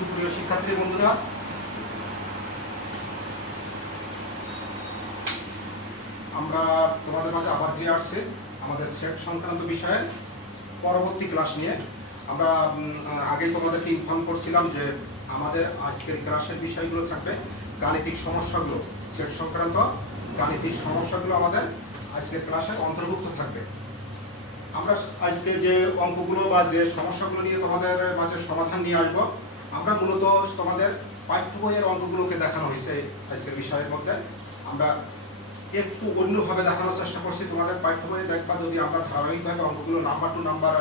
সুপ্রিয় শিক্ষার্থী বন্ধুরা, আমরা তোমাদের মাঝে আবার ফিরে আসছি আমাদের সেট সংক্রান্ত বিষয়ে পরবর্তী ক্লাস নিয়ে। আমরা আগেই তোমাদেরকে ইনফর্ম করছিলাম যে আমাদের আজকের ক্লাসের বিষয়গুলো থাকবে গাণিতিক সমস্যাগুলো, সেট সংক্রান্ত গাণিতিক সমস্যাগুলো আমাদের আজকের ক্লাসে অন্তর্ভুক্ত থাকবে। আমরা আজকে যে অঙ্কগুলো বা যে সমস্যাগুলো নিয়ে তোমাদের মাঝে সমাধান নিয়ে আসবো, আমরা মূলত তোমাদের পাঠ্য বইয়ের অঙ্কগুলোকে দেখানো হয়েছে আজকের বিষয়ের মধ্যে। আমরা একটু অন্যভাবে দেখানোর চেষ্টা করছি। তোমাদের পাঠ্য বইয়ে দেখবা যদি আমরা ধারাবাহিকভাবে অঙ্কগুলো নাম্বার টু নাম্বার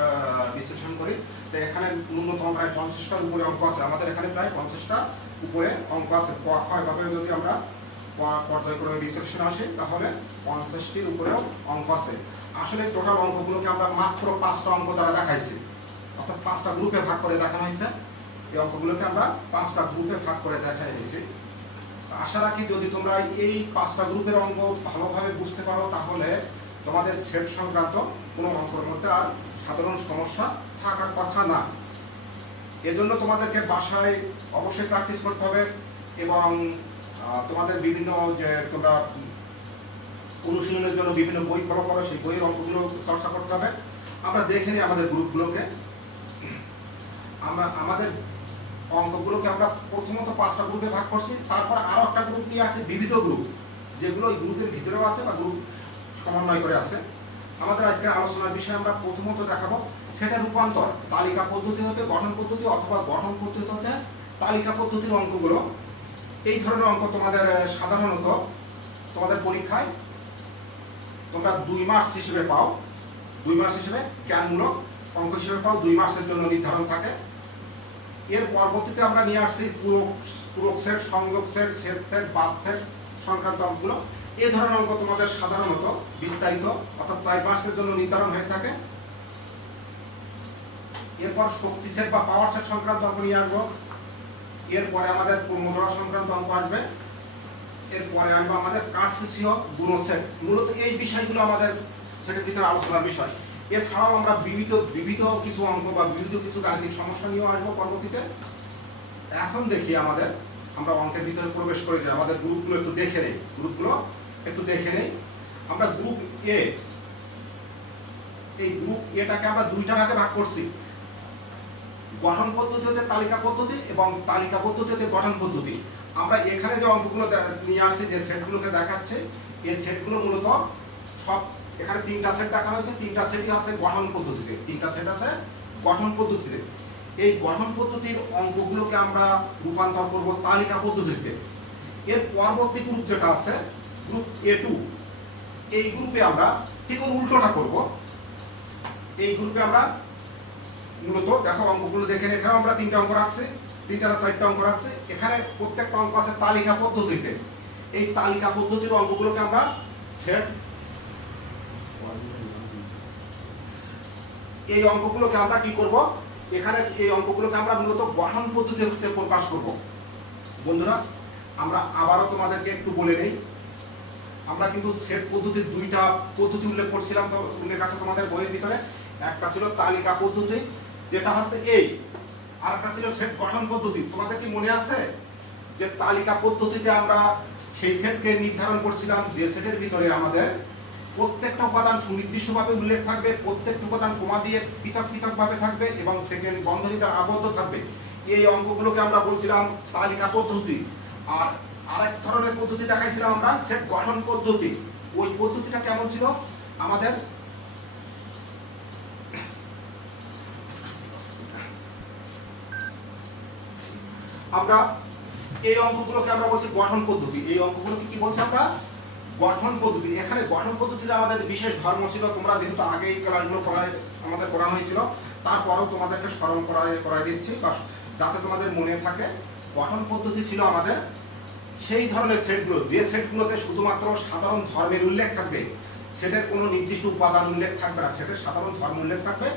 বিশ্লেষণ করি, তো এখানে ন্যূনতম প্রায় 50টার উপরে অঙ্ক আছে। আমাদের এখানে প্রায় 50টা উপরে অঙ্ক আছে। এভাবে যদি আমরা পর্যায়ক্রমে বিশ্লেষণ আসি তাহলে 50টির উপরেও অঙ্ক আছে। আসলে টোটাল অঙ্কগুলোকে আমরা মাত্র 5টা অঙ্ক দ্বারা দেখাইছি, অর্থাৎ 5টা গ্রুপে ভাগ করে দেখানো হয়েছে। এই অঙ্কগুলোকে আমরা 5টা গ্রুপে ভাগ করে দেখাইছি। আশা রাখি যদি তোমরা এই 5টা গ্রুপের অঙ্ক ভালোভাবে বুঝতে পারো তাহলে তোমাদের সেট সংক্রান্ত কোনো অঙ্কের মধ্যে আর সাধারণ সমস্যা থাকার কথা না। এজন্য তোমাদেরকে বাসায় অবশ্যই প্র্যাকটিস করতে হবে এবং তোমাদের বিভিন্ন যে তোমরা অনুশীলনের জন্য বিভিন্ন বই ফলো করো, সেই বইয়ের অঙ্কগুলো চর্চা করতে হবে। আমরা দেখে নিই আমাদের গ্রুপগুলোকে। আমাদের অঙ্কগুলোকে আমরা প্রথমত 5টা গ্রুপে ভাগ করছি, তারপর আরো একটা গ্রুপ নিয়ে আসছে বিবিধ গ্রুপ, যেগুলো এই গ্রুপের ভিতরেও আছে বা গ্রুপ সমন্বয় করে আছে। আমাদের আজকে আলোচনার বিষয়ে আমরা প্রথমত দেখাবো সেটা রূপান্তর, তালিকা পদ্ধতি হতে গঠন পদ্ধতি অথবা গঠন পদ্ধতি হতে তালিকা পদ্ধতির অঙ্কগুলো। এই ধরনের অঙ্ক তোমাদের সাধারণত তোমাদের পরীক্ষায় তোমরা 2 মার্কস হিসেবে পাও। 2 মার্কস হিসেবে জ্ঞানমূলক অঙ্ক হিসেবে পাও, 2 মার্কসের জন্য নির্ধারণ থাকে। এর পরবর্তীতে আমরা নিয়ে আসছি পূরক সেট, সংযোগ সেট, সেট সেট, বাদ সেট সংক্রান্ত অঙ্কগুলো। এই ধরনের অঙ্ক তোমাদের সাধারণত বিস্তারিত অর্থাৎ 4 মার্কসের জন্য নির্ধারণ হয়ে থাকে। এরপর শক্তি সেট বা পাওয়ার সেট সংক্রান্ত অঙ্ক নিয়ে আসবো। এরপরে আমাদের ক্রমজোড়া সংক্রান্ত অঙ্ক আসবে। এরপরে আসবে আমাদের কার্টেসীয় গুণ সেট। মূলত এই বিষয়গুলো আমাদের সেটের ভিতরে আলোচনার বিষয়। এছাড়াও আমরা বিবিধ কিছু অঙ্ক বা বিবিধ কিছু গাণিতিক সমস্যা নিয়েও আসবো পরবর্তীতে। এখন দেখি আমরা অঙ্কের ভিতরে প্রবেশ করে যাই। আমাদের গ্রুপগুলো একটু দেখে নেই। আমরা গ্রুপ এ, এই গ্রুপ এটাকে আমরা 2টা ভাগে ভাগ করছি, গঠন পদ্ধতি হতে তালিকা পদ্ধতি এবং তালিকা পদ্ধতি হতে গঠন পদ্ধতি। আমরা এখানে যে অঙ্কগুলো নিয়ে আসছি, যে সেটগুলোকে দেখাচ্ছে, এই সেটগুলো মূলত সব এখানে 3টা সেট দেখানো হয়েছে। 3টা সেটই আছে গঠন পদ্ধতিতে, 3টা সেট আছে গঠন পদ্ধতিতে। এই গঠন পদ্ধতির অঙ্কগুলোকে আমরা রূপান্তর করব তালিকা পদ্ধতিতে। এর পরবর্তী গ্রুপ যেটা আছে গ্রুপ A2, এই গ্রুপে আমরা ঠিক উল্টোটা করব। এই গ্রুপে আমরা মূলত দেখো অঙ্কগুলো দেখে এখানে আমরা 3টা অঙ্ক রাখছি, 3টা না 4টা অঙ্ক রাখছি। এখানে প্রত্যেকটা অঙ্ক আছে তালিকা পদ্ধতিতে। এই তালিকা পদ্ধতির অঙ্কগুলোকে আমরা সেট, এই অঙ্কগুলোকে আমরা কি করব, এখানে এই অঙ্কগুলোকে আমরা মূলত গঠন পদ্ধতিতে প্রকাশ করব। বন্ধুরা, আমরা আবারও তোমাদেরকে একটু বলে নেই, আমরা কিন্তু সেট পদ্ধতির 2টা পদ্ধতি উল্লেখ করছিলাম, তো উল্লেখ আছে তোমাদের বইয়ের ভিতরে। একটা ছিল তালিকা পদ্ধতি, যেটা হচ্ছে এই, আর একটা ছিল সেট গঠন পদ্ধতি। তোমাদের কি মনে আছে যে তালিকা পদ্ধতিতে আমরা সেই সেটকে নির্ধারণ করছিলাম যে সেটের ভিতরে আমাদের প্রত্যেকটা উপাদান সুনির্দিষ্টভাবে উল্লেখ থাকবে, প্রত্যেকটা উপাদান কমা দিয়ে পৃথক ভাবে থাকবে এবং সেকেন্ড বন্ধনী দ্বারা আবদ্ধ থাকবে। এই অঙ্কগুলোকে আমরা বলছিলাম তালিকা পদ্ধতি। আর আরেক ধরনের পদ্ধতি দেখাইছিলাম আমরা সেট গঠন পদ্ধতি। ওই পদ্ধতিটা কেমন ছিল, আমাদের আমরা এই অঙ্কগুলোকে আমরা বলছি গঠন পদ্ধতি। এই অঙ্কগুলোকে কি বলছি আমরা, গঠন পদ্ধতি। এখানে গঠন পদ্ধতিতে আমাদের বিশেষ ধর্ম ছিল। তোমরা যেহেতু আগে এই ক্লাসগুলো আমাদের করা হয়েছিল, তারপরও তোমাদেরকে স্মরণ করাই দিচ্ছি যাতে তোমাদের মনে থাকে। গঠন পদ্ধতি ছিল আমাদের সেই ধরনের সেটগুলো, যে সেটগুলোতে শুধুমাত্র সাধারণ ধর্মের উল্লেখ থাকবে, সেটার কোনো নির্দিষ্ট উপাদান উল্লেখ থাকবে না, সেটার সাধারণ ধর্ম উল্লেখ থাকবে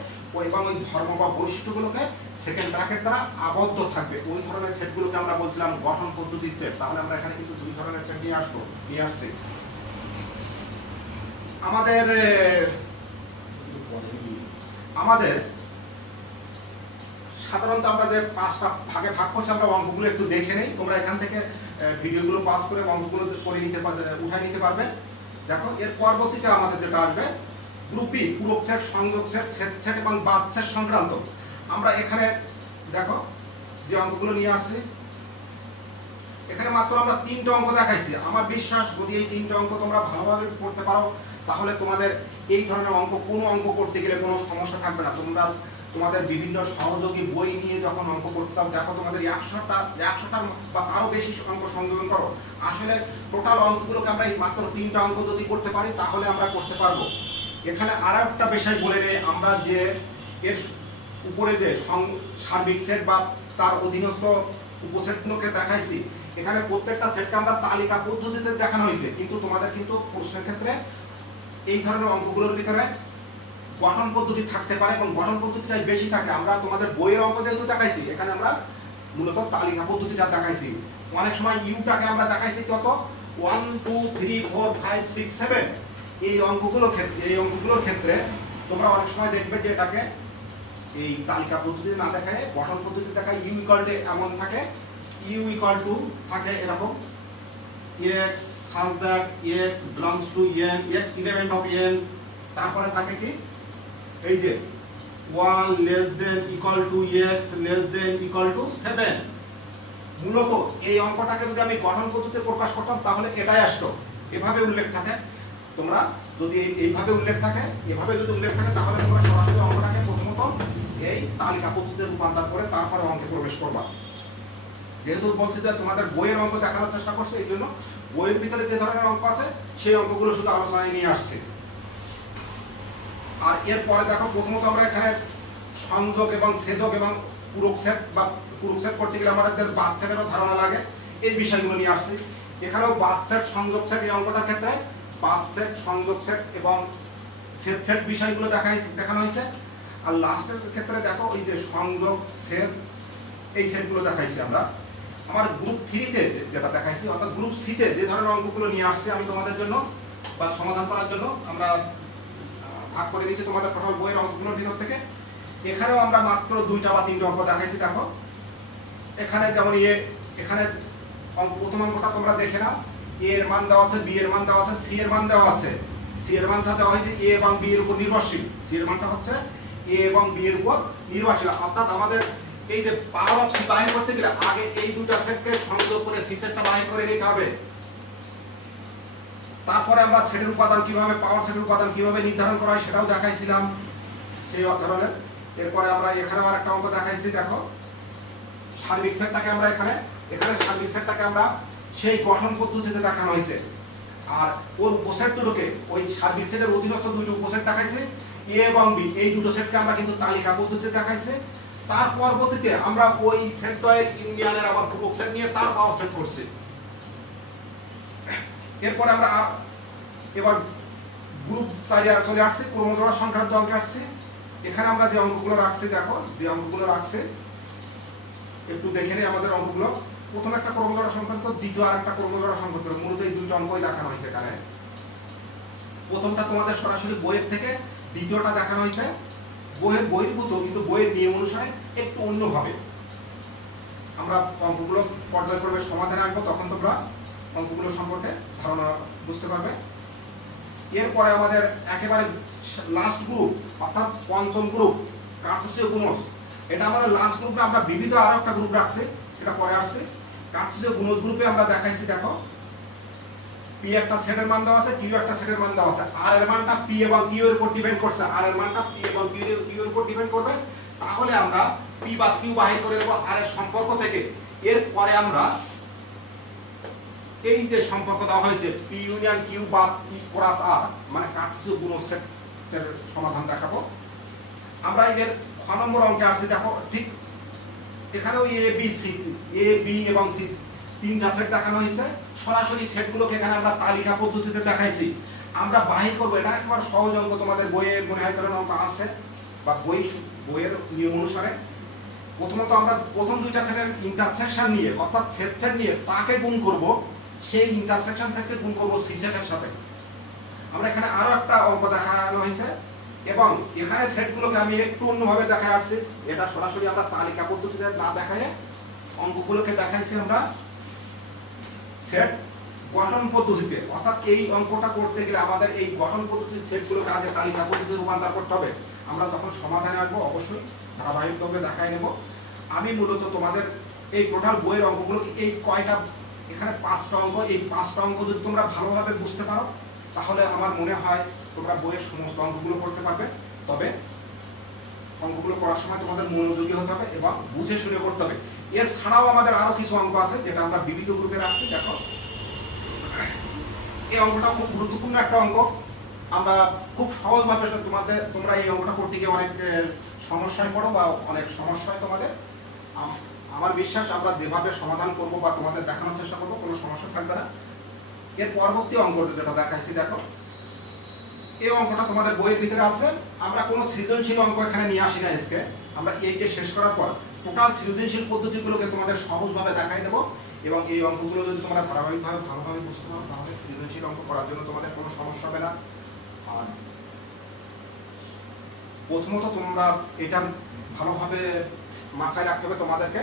এবং ওই ধর্ম বা বৈশিষ্ট্যগুলোকে সেকেন্ড ব্র্যাকেট দ্বারা আবদ্ধ থাকবে। ওই ধরনের সেটগুলোকে আমরা বলছিলাম গঠন পদ্ধতির সেট। তাহলে আমরা এখানে কিন্তু 2 ধরনের সেট নিয়ে আসছি। আমাদের সাধারণত আমরা যে 5টা ভাগে ভাগ করছি আমরা অঙ্কগুলো একটু দেখে নেই। তোমরা এখান থেকে ভিডিওগুলো পাস করে অঙ্কগুলো করে নিতে পারবে, উঠাই নিতে পারবে। দেখো এর পরবর্তীতে আমাদের যেটা আসবে গ্রুপ বি, পূরক সেট, সংযোগ সেট, ছেদ সেট এবং বাদ সেট সংক্রান্ত। আমরা এখানে দেখো যে অঙ্কগুলো নিয়ে আসছি, এখানে মাত্র আমরা 3টা অঙ্ক দেখাইছি। আমার বিশ্বাস যদি এই 3টা অঙ্ক তোমরা ভালোভাবে করতে পারো তাহলে তোমাদের এই ধরনের অঙ্ক কোনো অঙ্ক করতে গেলে কোনো সমস্যা থাকবে না। তোমরা তোমাদের বিভিন্ন সহযোগী বই নিয়ে যখন অঙ্ক করতে চাও, দেখো তোমাদের 100টা বা আরো বেশি অঙ্ক সংযোজন করো। আসলে টোটাল অঙ্কগুলোকে আমরা এই মাত্র 3টা অঙ্ক যদি করতে পারি তাহলে আমরা করতে পারবো। এখানে আর একটা বিষয় বলে নেই, আমরা যে এর উপরে যে সার্বিক সেট বা তার অধীনস্থ উপসেটগুলোকে দেখাইছি, এখানে প্রত্যেকটা সেটকে আমরা তালিকা পদ্ধতিতে দেখানো হয়েছে। কিন্তু তোমাদের কিন্তু প্রশ্নের ক্ষেত্রে এই ধরনের অঙ্কগুলোর ভিতরে গঠন পদ্ধতি থাকতে পারে এবং গঠন পদ্ধতিটাই বেশি থাকে। আমরা তোমাদের বইয়ের অঙ্ক যেহেতু দেখাইছি, এখানে আমরা মূলত তালিকা পদ্ধতিটা দেখাইছি। অনেক সময় ইউটাকে আমরা দেখাইছি কত 1 2 3 4 5 6 7। এই অঙ্কগুলোর ক্ষেত্রে তোমরা অনেক সময় দেখবে যে এটাকে এই তালিকা পদ্ধতিতে না দেখায় গঠন পদ্ধতি দেখায়। ইউ ইকুয়াল টু এমন থাকে, ইউ ইকুয়াল টু থাকে এরকম x such that x belongs to n, x element of n, তারপরে থাকে কি এই যে 1 less than equal to x less than equal to 7। মূলত এই অঙ্কটাকে যদি আমি গঠন পদ্ধতিতে প্রকাশ করতাম তাহলে এটাই আসতো। এভাবে উল্লেখ থাকে, তোমরা যদি এইভাবে উল্লেখ থাকে, এভাবে যদি উল্লেখ থাকে তাহলে তোমরা সরাসরি অঙ্কটাকে প্রথমত এই তালিকা পদ্ধতিতে রূপান্তর করে তারপরে অঙ্কে প্রবেশ করবা। যেহেতু বলছি যে তোমাদের বইয়ের অঙ্ক দেখানোর চেষ্টা করছে, এই জন্য বইয়ের ভিতরে যে ধরনের অঙ্ক আছে সেই অঙ্কগুলো শুধু আলোচনায় নিয়ে আসছে। আর এরপরে দেখো প্রথমত আমরা এখানে সংযোগ এবং ছেদক এবং পূরক সেট বা পূরক সেট করতে গেলে আমাদের বাদ সেটেরও ধারণা লাগে, এই বিষয়গুলো নিয়ে আসছি। এখানেও বাদ সেট, সংযোগ সেট, এই অঙ্কটার ক্ষেত্রে বাদ সেট, সংযোগ সেট এবং ছেদ সেট বিষয়গুলো দেখানো হয়েছে। আর লাস্টের ক্ষেত্রে দেখো ওই যে সংযোগ, ছেদ, এই সেটগুলো দেখাইছি আমরা। আমার গ্রুপ 3-তে যেটা দেখাইছি, অর্থাৎ গ্রুপ সিতে যে ধরনের অঙ্কগুলো নিয়ে আসছে আমি তোমাদের জন্য বা সমাধান করার জন্য আমরা ভাগ করে দিয়েছি তোমাদের টোটাল বইয়ের অঙ্কগুলোর ভিতর থেকে। এখানেও আমরা মাত্র 2টা বা 3টা অঙ্ক দেখাইছি। দেখো এখানে যেমন এখানে প্রথম অঙ্কটা তোমরা দেখে নাও, এ এর মান দেওয়া আছে, বি এর মান দেওয়া আছে, সি এর মান দেওয়া আছে। সি এর মানটা দেওয়া হয়েছে এ এবং বি এর উপর নির্ভরশীল। সি এর মানটা হচ্ছে এ এবং বি এর উপর নির্ভরশীল। অর্থাৎ আমাদের এই যে পাওয়ার অফ সি বাহির করতে গেলে আগে এই দুটো সেটকে সংযোগ করে সি সেটটা বাহির করে নিতে হবে। তারপরে আমরা সেটের উপাদান কিভাবে, পাওয়ার সেটের উপাদান কিভাবে নির্ধারণ করা হয় সেটাও দেখাইছিলাম সেই ধরনের। এরপরে আমরা এখানে আর একটা অঙ্ক দেখাইছি। দেখো সার্বিক সেটটাকে আমরা এখানে সার্বিক সেটটাকে আমরা সেই গঠন পদ্ধতিতে দেখানো হয়েছে। আর ওর উপসেট দুটোকে ওই সার্বিক সেটের অধীনস্থ দুটো উপসেট দেখাইছে, এ এবং বি, এই দুটো সেটকে আমরা কিন্তু তালিকা পদ্ধতিতে দেখাইছে। তার পরবর্তীতে আমরা ওই সেট দ্বয়ের ইউনিয়নের আবার পূরক সেট নিয়ে তার পাওয়ার সেট করছি। এরপরে আমরা এবার গ্রুপ 4 চলে আসছি, ক্রমজোড়া সংক্রান্ত অঙ্কে আসছি। এখানে আমরা যে অঙ্কগুলো রাখছি, দেখো যে অঙ্কগুলো রাখছি একটু দেখে নিই আমাদের অঙ্কগুলো। প্রথম একটা ক্রমজোড়া সংক্রান্ত, দ্বিতীয় আর একটা ক্রমজোড়া সংক্রান্ত, মূলত এই দুটো অঙ্কই দেখানো হয়েছে এখানে। প্রথমটা তোমাদের সরাসরি বইয়ের থেকে, দ্বিতীয়টা দেখানো হয়েছে বইয়ের বহির্ভূত কিন্তু বইয়ের নিয়ম অনুসারে একটু অন্যভাবে। আমরা অঙ্কগুলো পর্যায়ক্রমে সমাধানে আনবো, তখন তোমরা অঙ্কগুলো সম্পর্কে ধারণা বুঝতে পারবে। এরপরে আমাদের একেবারে লাস্ট গ্রুপ, অর্থাৎ পঞ্চম গ্রুপ, কার্টেসীয় গুণজ। এটা আমাদের লাস্ট গ্রুপে আমরা বিবিধ আরো একটা গ্রুপ রাখছি, এটা পরে আসছে। কার্টেসীয় গুণজ গ্রুপে আমরা দেখাইছি, দেখো পি একটা সেটের মান দেওয়া আছে, কিউ একটা সেটের মান দেওয়া আছে। আর এর মানটা পি এবং কিউ এর উপর ডিপেন্ড করছে, আর এর মানটা পি এবং কিউ এর উপর ডিপেন্ড করবে। তাহলে আমরা পি বা কিউ বাহির করে নেব আর এর সম্পর্ক থেকে। এরপরে আমরা এই যে সম্পর্ক দেওয়া হয়েছে পি ইউনিয়ন কিউ বা পি ক্রস আর, মানে কার্টেসীয় গুণজ সেটের সমাধান দেখাবো আমরা। এর খ নম্বর অঙ্কে আসছে, দেখো ঠিক এখানেও এ বি এবং সি 3টা সেট দেখানো হয়েছে। সরাসরি সেটগুলোকে এখানে আমরা তালিকা পদ্ধতিতে দেখাইছি। আমরা বাহির করবো, এটা একেবারে সহজ অঙ্ক, তোমাদের বইয়ে মনে হয় ধরনের অঙ্ক আছে বা বইয়ের নিয়ম অনুসারে। প্রথমত আমরা প্রথম 2টা সেটের ইন্টারসেকশন নিয়ে, অর্থাৎ সেট নিয়ে তাকে গুণ করব, সেই ইন্টারসেকশন সেটকে গুণ করব সি সেটের সাথে। আমরা এখানে আরো একটা অঙ্ক দেখানো হয়েছে, এবং এখানে সেটগুলোকে আমি একটু অন্যভাবে দেখায় আসছি। এটা সরাসরি আমরা তালিকা পদ্ধতিতে না দেখায় অঙ্কগুলোকে দেখাইছি আমরা সেট গঠন পদ্ধতিতে। অর্থাৎ এই অঙ্কটা করতে গেলে আমাদের এই গঠন পদ্ধতির সেটগুলোকে আগে তালিকা পদ্ধতিতে রূপান্তর করতে হবে। আমরা যখন সমাধানে আসবো অবশ্যই ধারাবাহিকভাবে দেখাই নেব। আমি মূলত তোমাদের এই টোটাল বইয়ের অঙ্কগুলোকে এই কয়টা, এখানে 5টা অঙ্ক, এই 5টা অঙ্ক যদি তোমরা ভালোভাবে বুঝতে পারো তাহলে আমার মনে হয় তোমরা বইয়ের সমস্ত অঙ্কগুলো করতে পারবে। তবে অঙ্কগুলো করার সময় তোমাদের মনোযোগী হতে হবে এবং বুঝে শুনে করতে হবে। এছাড়াও আমাদের আরো কিছু অঙ্ক আছে যেটা আমরা বিবিধ গ্রুপে রাখছি। দেখো এই অঙ্কটা খুব গুরুত্বপূর্ণ একটা অঙ্ক। আমরা খুব সহজভাবে তোমরা এই অঙ্কটা করতে গিয়ে অনেক সমস্যায় পড়ো বা অনেক সমস্যা হয় তোমাদের। আমার বিশ্বাস আমরা যেভাবে সমাধান করব বা তোমাদের দেখানোর চেষ্টা করবো কোনো সমস্যা থাকবে না। এর পরবর্তী অঙ্কটা যেটা দেখাইছি দেখো, এই অঙ্কটা তোমাদের বইয়ের ভিতরে আছে। আমরা কোনো সৃজনশীল অঙ্ক এখানে নিয়ে আসি না আজকে। আমরা এইটা শেষ করার পর টোটাল সৃজনশীল পদ্ধতিগুলোকে তোমাদের সহজভাবে দেখাই দেবো এবং এই অঙ্কগুলো যদি তোমরা ধারাবাহিকভাবে ভালোভাবে বুঝতে পারো তাহলে সৃজনশীল অঙ্ক করার জন্য তোমাদের কোনো সমস্যা হবে না। আর প্রথমত তোমরা এটা ভালোভাবে মাথায় রাখতে হবে, তোমাদেরকে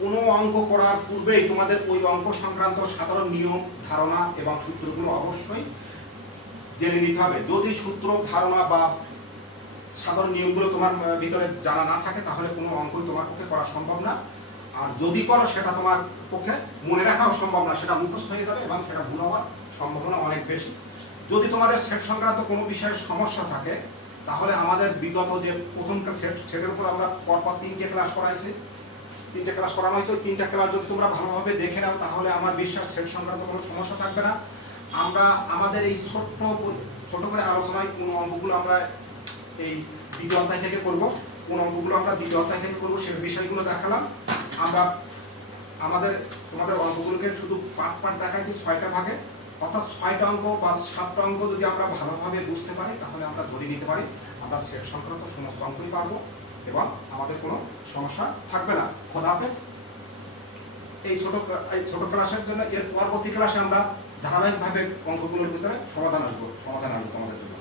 কোনো অঙ্ক করার পূর্বেই তোমাদের ওই অঙ্ক সংক্রান্ত সাধারণ নিয়ম, ধারণা এবং সূত্রগুলো অবশ্যই জেনে নিতে হবে। যদি সূত্র, ধারণা বা সাধারণ নিয়মগুলো তোমার ভিতরে জানা না থাকে তাহলে কোনো অঙ্কই তোমার পক্ষে করা সম্ভব না। আর যদি করো সেটা তোমার পক্ষে মনে রাখাও সম্ভব না, সেটা মুখস্থ হয়ে যাবে এবং সেটা ভুল হওয়ার সম্ভাবনা অনেক বেশি। যদি তোমাদের সেট সংক্রান্ত কোনো বিষয়ে সমস্যা থাকে তাহলে আমাদের বিগত যে প্রথমটা সেটের উপর আমরা পরপর 3টে ক্লাস করাইছি, 3টে ক্লাস করানো হয়েছে। 3টা ক্লাস যদি তোমরা ভালোভাবে দেখে নাও তাহলে আমার বিশ্বাস সেট সংক্রান্ত কোনো সমস্যা থাকবে না। আমরা আমাদের এই ছোট করে আলোচনায় কোন অঙ্কগুলো আমরা এই দ্বিতীয় অধ্যায় থেকে করব, কোন অঙ্কগুলো আমরা দ্বিতীয় অধ্যায় থেকে করব সে বিষয়গুলো দেখালাম। আমরা তোমাদের অঙ্কগুলোকে শুধু পার্ট দেখাইছি 6টা ভাগে। অর্থাৎ 6টা অঙ্ক বা 7টা অঙ্ক যদি আমরা ভালোভাবে বুঝতে পারি তাহলে আমরা ধরে নিতে পারি আমরা সেট সংক্রান্ত সমস্ত অঙ্কই পারবো এবং আমাদের কোনো সমস্যা থাকবে না। খোদা হাফেজ। এই ছোট ক্লাসের জন্য এর পরবর্তী ক্লাসে আমরা ধারাবাহিকভাবে অঙ্কগুলোর ভিতরে সমাধান আসবো তোমাদের জন্য।